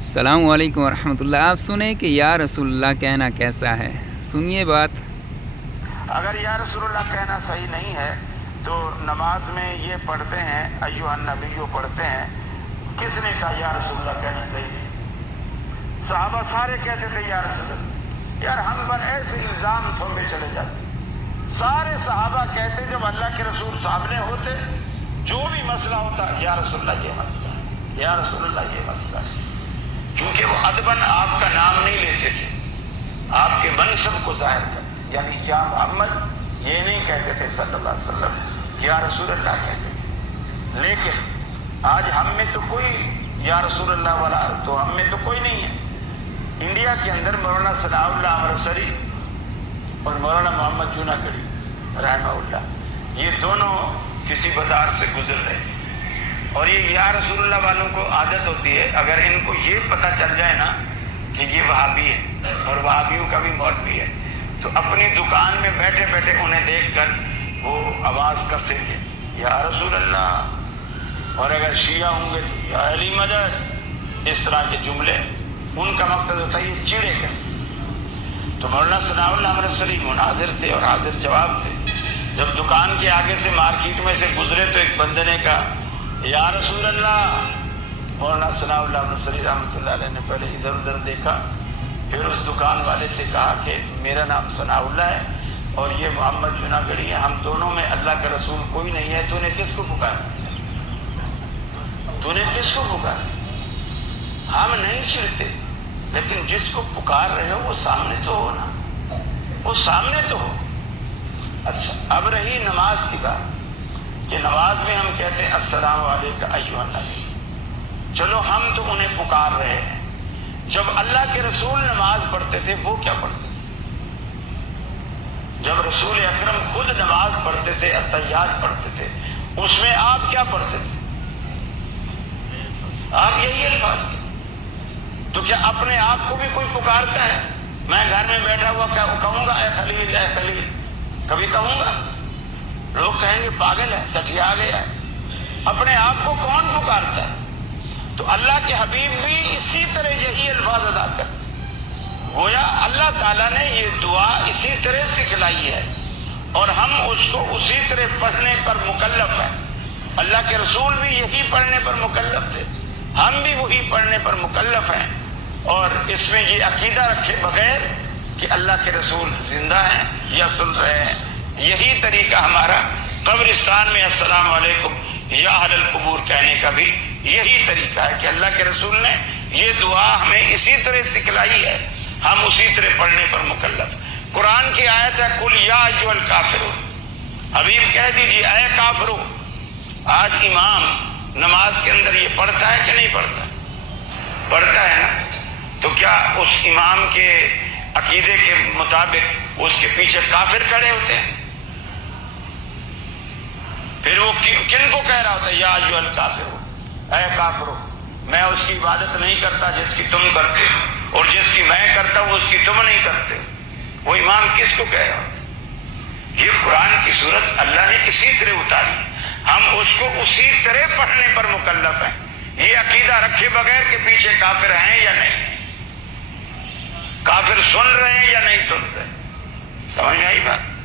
السلام علیکم ورحمۃ اللہ۔ آپ سنیں کہ یا رسول اللہ کہنا کیسا ہے، سنیے بات۔ اگر یا رسول اللہ کہنا صحیح نہیں ہے تو نماز میں یہ پڑھتے ہیں ایھا النبیو پڑھتے ہیں، کس نے کہا یا رسول اللہ کہنا صحیح نہیں؟ صحابہ سارے کہتے تھے یا رسول اللہ، یار ہم پر ایسے الزام تھوڑے چلے جاتے۔ سارے صحابہ کہتے جب اللہ کے رسول سامنے ہوتے، جو بھی مسئلہ ہوتا یا رسول اللہ یہ مسئلہ ہے، یا رسول اللہ یہ مسئلہ ہے، کیونکہ وہ ادباً آپ کا نام نہیں لیتے تھے، آپ کے منصب کو ظاہر کرتے، یعنی یا محمد یہ نہیں کہتے تھے صلی اللہ علیہ وسلم، یا رسول اللہ کہتے تھے۔ لیکن آج ہم میں تو کوئی یا رسول اللہ والا تو ہم میں تو کوئی نہیں ہے۔ انڈیا کے اندر مولانا ثناء اللہ امرتسری اور مولانا محمد جوناگڑھی رحمہ اللہ، یہ دونوں کسی بدار سے گزر رہے ہیں، اور یہ یا رسول اللہ والوں کو عادت ہوتی ہے، اگر ان کو یہ پتہ چل جائے نا کہ یہ وہابی ہے اور وہابیوں کا بھی مولوی ہے، تو اپنی دکان میں بیٹھے بیٹھے انہیں دیکھ کر وہ آواز کسیں گے یا رسول اللہ، اور اگر شیعہ ہوں گے تو یا علی مدد، اس طرح کے جملے ان کا مقصد ہوتا ہے یہ چڑے گا۔ تو مولانا ثناء اللہ امرتسری مناظر تھے اور حاضر جواب تھے، جب دکان کے آگے سے مارکیٹ میں سے گزرے تو ایک بندے نے کہا یا رسول اللہ۔ مولانا ثناء اللہ امرتسری رحمۃ اللہ علیہ نے پہلے ادھر ادھر دیکھا، پھر اس دکان والے سے کہا کہ میرا نام ثناء اللہ ہے اور یہ محمد جوناگڑھی ہے، ہم دونوں میں اللہ کا رسول کوئی نہیں ہے، تو نے کس کو پکارا؟ تو نے کس کو پکارا؟ ہم نہیں چڑھتے، لیکن جس کو پکار رہے ہو وہ سامنے تو ہو نا، وہ سامنے تو ہو۔ اچھا، اب رہی نماز کی بات کہ نماز میں ہم کہتے ہیں السلام علیکم ایھا النبی، چلو ہم تو انہیں پکار رہے ہیں، جب اللہ کے رسول نماز پڑھتے تھے وہ کیا پڑھتے تھے؟ جب رسول اکرم خود نماز پڑھتے تھے، التحیات پڑھتے تھے، اس میں آپ کیا پڑھتے تھے؟ آپ یہی الفاظ کے، تو کیا اپنے آپ کو بھی کوئی پکارتا ہے؟ میں گھر میں بیٹھا ہوا کہوں گا اے خلیل اے خلیل؟ کبھی کہوں گا؟ لوگ کہیں گے پاگل ہے، سٹھیا گیا ہے۔ اپنے آپ کو کون پکارتا ہے؟ تو اللہ کے حبیب بھی اسی طرح یہی الفاظ ادا کرتے، گویا اللہ تعالیٰ نے یہ دعا اسی طرح سکھلائی ہے اور ہم اس کو اسی طرح پڑھنے پر مکلف ہیں۔ اللہ کے رسول بھی یہی پڑھنے پر مکلف تھے، ہم بھی وہی پڑھنے پر مکلف ہیں، اور اس میں یہ عقیدہ رکھے بغیر کہ اللہ کے رسول زندہ ہیں یا سن رہے ہیں۔ یہی طریقہ ہمارا قبرستان میں السلام علیکم یا اہل القبور کہنے کا بھی یہی طریقہ ہے کہ اللہ کے رسول نے یہ دعا ہمیں اسی طرح سکھلائی ہے، ہم اسی طرح پڑھنے پر مکلف۔ قرآن کی آیت ہے قل یا ایھا الکافرون، حبیب کہہ دیجیے اے کافرو۔ آج امام نماز کے اندر یہ پڑھتا ہے کہ نہیں پڑھتا؟ پڑھتا ہے نا، تو کیا اس امام کے عقیدے کے مطابق اس کے پیچھے کافر کھڑے ہوتے ہیں؟ پھر وہ کن کو کہہ رہا ہوتا ہے یا ایھا الکافرو، اے کافرو، میں اس کی عبادت نہیں کرتا جس کی تم کرتے، اور جس کی میں کرتا ہوں اس کی تم نہیں کرتے۔ وہ امام کس کو کہہ رہا ہوتا ہے؟ یہ قرآن کی صورت اللہ نے اسی طرح اتاری، ہم اس کو اسی طرح پڑھنے پر مکلف ہیں، یہ عقیدہ رکھے بغیر کہ پیچھے کافر ہیں یا نہیں، کافر سن رہے ہیں یا نہیں سن رہے۔ سمجھ میں آئی بات؟